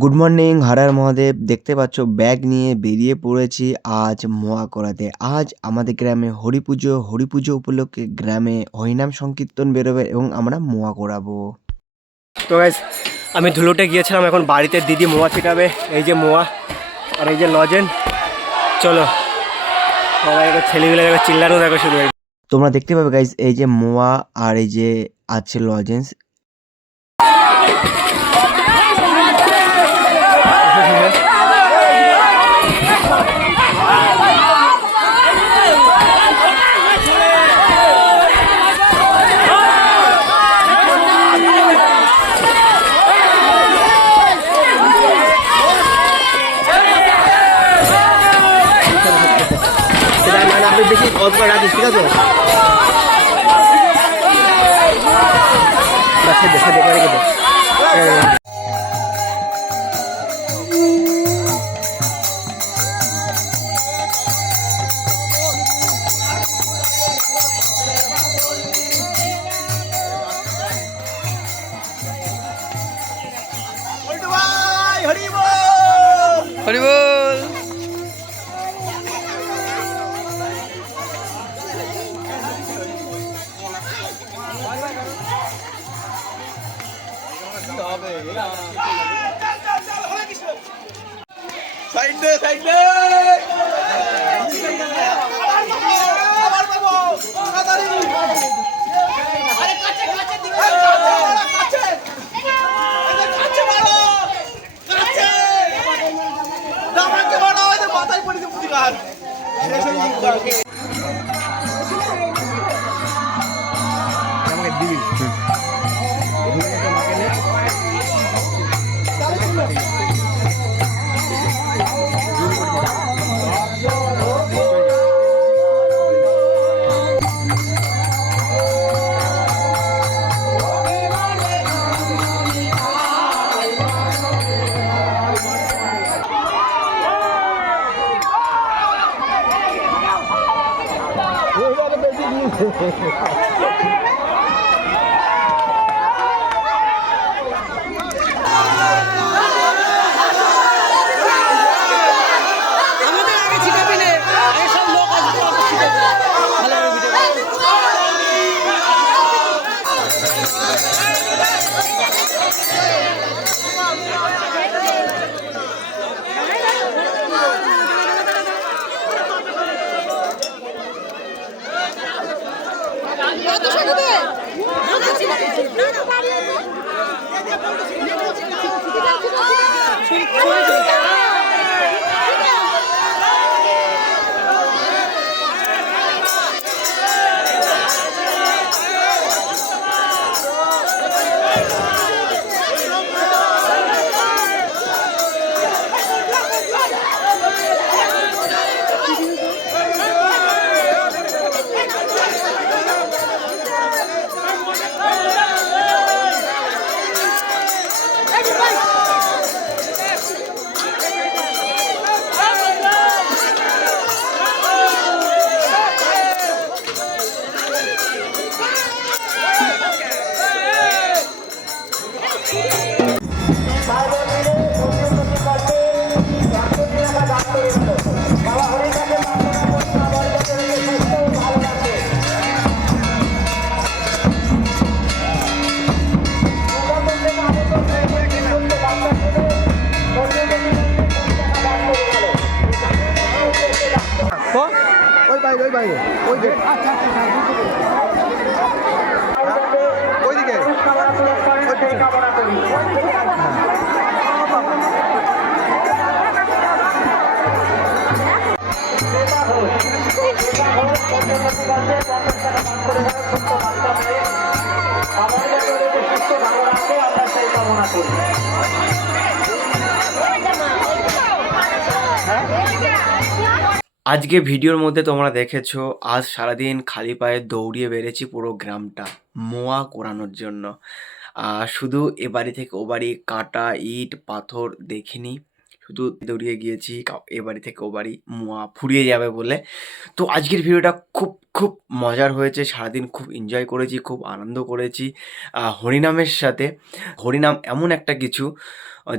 Good morning Har Har Mahadev. দেখতে পাচ্ছ bag নিয়ে বেরিয়ে পড়েছি আজ মোয়া করাতে। আজ আমাদের গ্রামে হরিপুজো। হরিপুজো উপলক্ষে গ্রামে হরিনাম সংকীর্তন বেরোবে এবং আমরা মোয়া করাবো। তো গাইস আমি ধুলোটে গিয়েছিলাম, এখন বাড়িতে দিদি মোয়া ছিটাবে। এই যে মোয়া আর এই যে লজেন। চলো সবাই ছেলেগুলো দেখো, চিল্লানো দেখো শুধু। তোমরা দেখতে পাবে গাইজ, এই যে মোয়া আর এই যে আছে লজেন্স। আপনি বেশি অল্প করে রাখিস, ঠিক আছে? দেখে দেখে রেখে দে। হরি বল। সাইড দে সাইড দে আবার বাবু তাড়াতাড়ি আরে কাছে কাছে দিকে কাছে কাছে মারো কাছে দামাকে মারো ওই মাথায় পড়ে পুতি কাজ শেষ হয়ে গেছে আমাকে দিবি ওই বাইরে ওই বাইরে ওই দিকে ওই দিকে আজকে ভিডিওর মধ্যে তোমরা দেখেছো আজ সারাদিন খালি পায়ে দৌড়িয়ে বেড়েছি পুরো গ্রামটা মোয়া কোরানোর জন্য। শুধু এ বাড়ি থেকে ও বাড়ি কাঁটা ইট পাথর দেখিনি, শুধু দৌড়িয়ে গিয়েছি এ বাড়ি থেকে ও বাড়ি মোয়া ফুরিয়ে যাবে বলে। তো আজকের ভিডিওটা খুব খুব মজার হয়েছে, সারাদিন খুব এনজয় করেছি, খুব আনন্দ করেছি হরিনামের সাথে। হরিনাম এমন একটা কিছু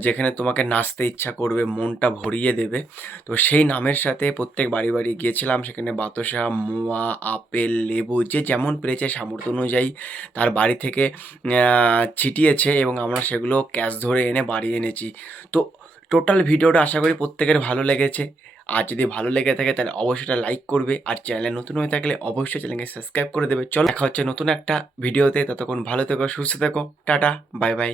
যেখানে তোমাকে নাচতে ইচ্ছা করবে, মনটা ভরিয়ে দেবে। তো সেই নামের সাথে প্রত্যেক বাড়ি, বাড়ি গিয়েছিলাম। সেখানে বাতাসা, মোয়া, আপেল, লেবু যে যেমন পেরেছে সামর্থ্য অনুযায়ী তার বাড়ি থেকে ছিটিয়েছে এবং আমরা সেগুলো ক্যাশ ধরে এনে বাড়ি এনেছি। তো টোটাল ভিডিওটা আশা করি প্রত্যেকের ভালো লেগেছে। আর যদি ভালো লেগে থাকে তাহলে অবশ্যই এটা লাইক করবে। আর চ্যানেলে নতুন হয়ে থাকলে অবশ্যই চ্যানেলকে সাবস্ক্রাইব করে দেবে। চলো দেখা হচ্ছে নতুন একটা ভিডিওতে। ততক্ষণ ভালো থেকো, সুস্থ থেকো। Tata, bye bye.